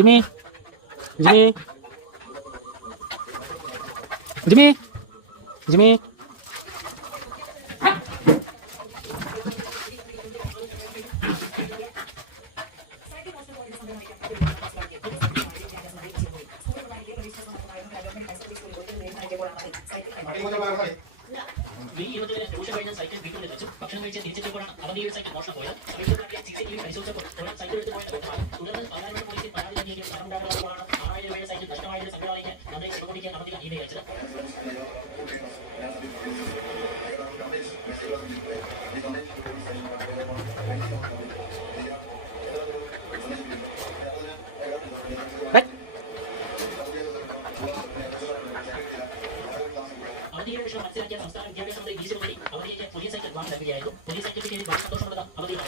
Jimmy, Jimmy, Jimmy, Jimmy. ഭക്ഷണം കഴിച്ച് തിരിച്ചെത്തിയപ്പോഴാണ് അവധിയുടെ cycle മോഷണം പോയത്. CCTV പരിശോധിച്ചപ്പോൾ സൈക്കിൾ എടുത്ത് പോയത് തുടർന്ന് പാലാരിവട്ടം പോലീസിൽ പരാതി നൽകിയെങ്കിലും ഫലമുണ്ടാകാത്തപ്പോഴാണ് 6000 രൂപയുടെ സൈക്കിൾ നഷ്ടമായതിന് സംഘടനയ്ക്ക് നന്നായി ശുഭടിക്കാൻ അവധി ഇമെയിൽ അയച്ചത്. അവധിയുടെ വിഷയം മനസ്സിലാക്കിയ സംസ്ഥാന വിദ്യാഭ്യാസ മന്ത്രി വി. ശിവൻകുട്ടി അവധിയെ പോലീസ് സൈക്കിൾ വാങ്ങി നൽകുകയായിരുന്നു. പോലീസ് സൈക്കിൾ കിട്ടിയതിൽ വളരെ സന്തോഷമുള്ളത് അവധിയാണ്.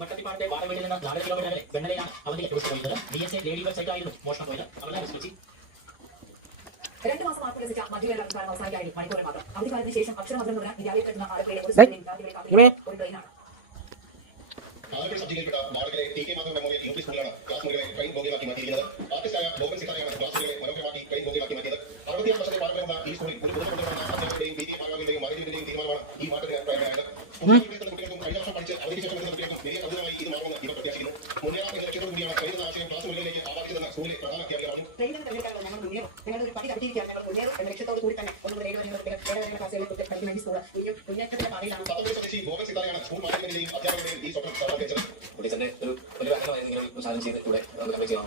വട്ടത്തിപ്പാടിന്റെ വാഴവീടിൽ നിന്ന് 4 കിലോമീറ്റർ അകലെ വെണ്ണലയാണ് അവധിയെ പോയത്. DSA ലേഡി വെബ്സൈറ്റ് ആയിരുന്നു മോഷണം പോയത്. അവരുടെ വിശ്വസിച്ചു 2 മാസം മാത്രം ലഭിച്ച മധ്യവേള അവസാനിക്കായി മണിക്കൂറിൽ മാത്രം. അവധിക്കാലത്തിന് ശേഷം അക്ഷരമന്ത്രം തുടരാൻ വിദ്യാലയം എത്തുന്ന ആലപ്പുഴയിലെ ഒരു ട്രെയിനാണ്. ആലപ്പുഴ സബ്ജിയിൽപ്പെട്ട ബാലകളെ TK മാധവൻ മെമ്മോറിയൽ ഇംഗ്ലീഷ് സ്കൂളിലാണ് ക്ലാസ് മുറികളെ ട്രെയിൻ ബോഗികളാക്കി മാറ്റിയിരിക്കുന്നത്. ആർട്ടിസ്റ്റായ ലോകൻ സിത്താരയാണ് ക്ലാസുകളെ മനോഹരമാക്കി ട്രെയിൻ ബോഗികളാക്കി മാറ്റിയത്. 66 വർഷത്തെ പാരമ്പര്യമുള്ള ഈ സ്കൂളിൽ ഒരു പുതുമുഖങ്ങളുടെയും അധ്യാപകരുടെയും PTA ഭാരവാഹികളുടെയും മറിയുടെയും തീരുമാനമാണ് ഈ മാറ്റത്തിന് പ്രേരണയായത്. കുട്ടികൾക്കും കഴിഞ്ഞ വർഷം പഠിച്ച് അവധിക്ക് ശേഷം വരുന്ന കുട്ടികൾക്കും വലിയ കൗതുകമായി ഇത് മാറുമെന്ന് ഇവർ പ്രത്യാശിക്കുന്നു. മുന്നേറാം എന്ന ലക്ഷ്യത്തോടു കൂടിയാണ് ട്രെയിൻ ആശയം ക്ലാസ് മുറികളിലേക്ക് ആവാഹിച്ചതെന്ന് സ്കൂളിലെ പ്രധാന അധ്യാപികയാണ്. ട്രെയിനിൽ തെരഞ്ഞെടുക്കാൻ ഞങ്ങൾ മുന്നേറും. ഞങ്ങൾ ഒരു പടി കടത്തിയിരിക്കുകയാണ്. ഞങ്ങൾ മുന്നേറും എന്ന ലക്ഷ്യത്തോടു കൂടി തന്നെ 1 മുതൽ 7 വരെയുള്ള ക്ലാസ്സുകളിൽ പഠിക്കുന്ന ഈ സ്കൂൾ മുന്നേറ്റത്തിന്റെ പാതയിലാണ്. സ്വദേശി ലോകൻ സിത്താരയാണ് സ്കൂൾ മാനേജ്മെന്റിന്റെയും അധ്യാപകരുടെയും ഈ സ്വപ്നം സാക്ഷാത്കരിച്ചത്. ഒരു സാധനം ചെയ്ത് ഇവിടെ ചെയ്യാൻ